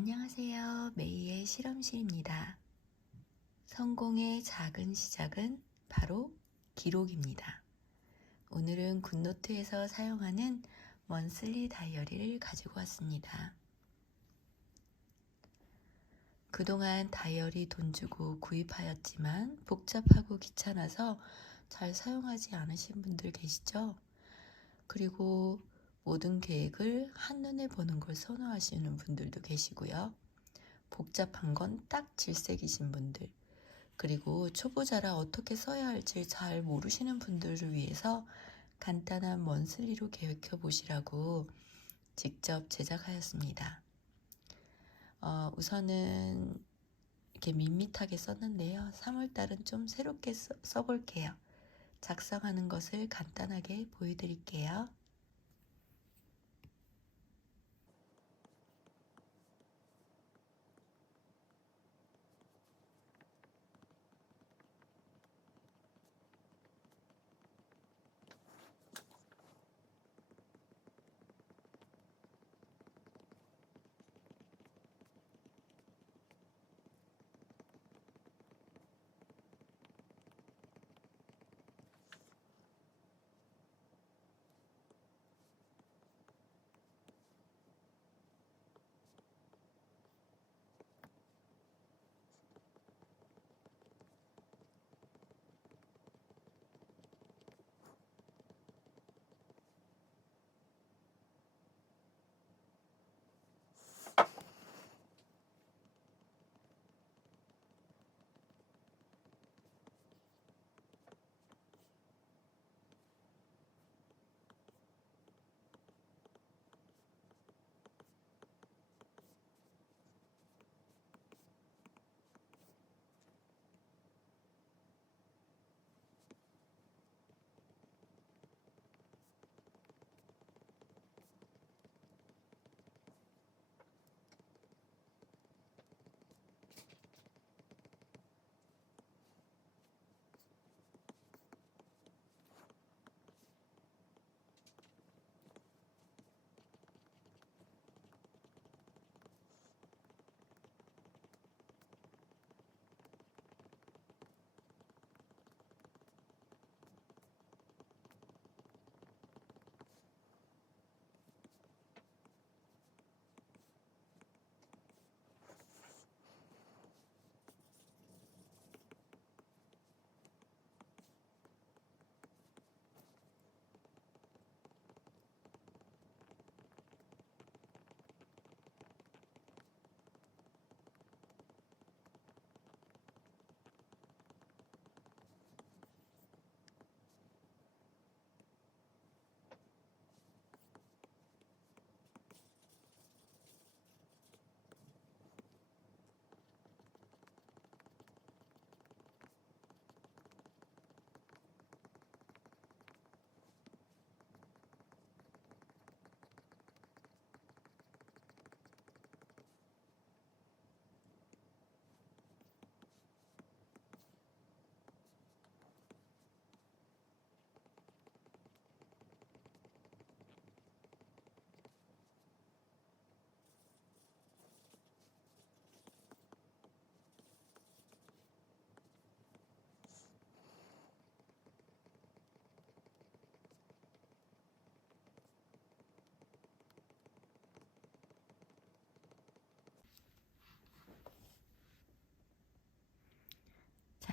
안녕하세요. 메이의 실험실입니다. 성공의 작은 시작은 바로 기록입니다. 오늘은 굿노트에서 사용하는 먼슬리 다이어리를 가지고 왔습니다. 그동안 다이어리 돈 주고 구입하였지만 복잡하고 귀찮아서 잘 사용하지 않으신 분들 계시죠? 그리고 모든 계획을 한눈에 보는 걸 선호하시는 분들도 계시고요. 복잡한 건 딱 질색이신 분들, 그리고 초보자라 어떻게 써야 할지 잘 모르시는 분들을 위해서 간단한 먼슬리로 계획해 보시라고 직접 제작하였습니다. 어, 우선은 이렇게 밋밋하게 썼는데요. 3월달은 좀 새롭게 써, 써볼게요. 작성하는 것을 간단하게 보여드릴게요.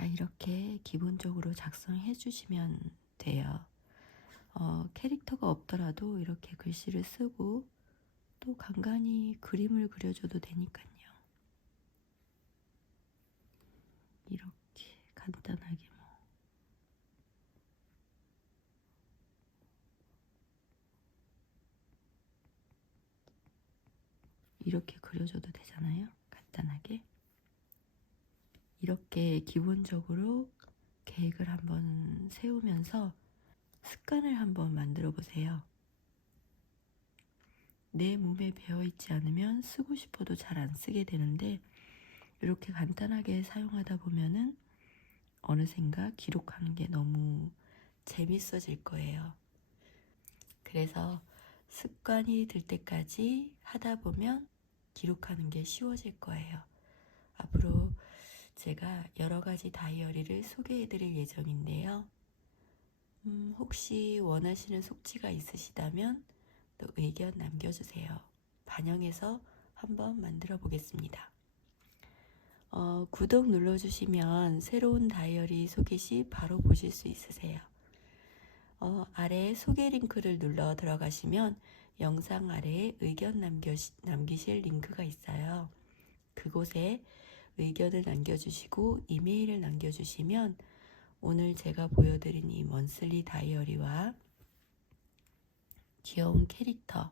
이렇게 기본적으로 작성해 주시면 돼요. 어, 캐릭터가 없더라도 이렇게 글씨를 쓰고 또 간간히 그림을 그려줘도 되니까요. 이렇게 간단하게 뭐. 이렇게 그려줘도 되잖아요. 간단하게. 이렇게 기본적으로 계획을 한번 세우면서 습관을 한번 만들어 보세요. 내 몸에 배어 있지 않으면 쓰고 싶어도 잘 안 쓰게 되는데 이렇게 간단하게 사용하다 보면은 어느샌가 기록하는 게 너무 재밌어질 거예요. 그래서 습관이 들 때까지 하다 보면 기록하는 게 쉬워질 거예요. 앞으로 제가 여러 가지 다이어리를 소개해 드릴 예정인데요. 음, 혹시 원하시는 속지가 있으시다면 또 의견 남겨주세요. 반영해서 한번 만들어 보겠습니다. 어, 구독 눌러주시면 새로운 다이어리 소개 시 바로 보실 수 있으세요. 어, 아래 소개 링크를 눌러 들어가시면 영상 아래에 의견 남겨시, 남기실 링크가 있어요. 그곳에 의견을 남겨주시고 이메일을 남겨주시면 오늘 제가 보여드린 이 먼슬리 다이어리와 귀여운 캐릭터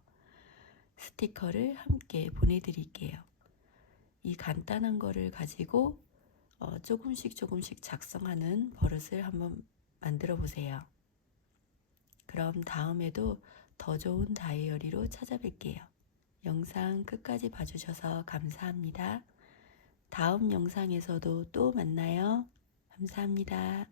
스티커를 함께 보내드릴게요. 이 간단한 거를 가지고 어, 조금씩 조금씩 작성하는 버릇을 한번 만들어 보세요. 그럼 다음에도 더 좋은 다이어리로 찾아뵐게요. 영상 끝까지 봐주셔서 감사합니다. 다음 영상에서도 또 만나요. 감사합니다.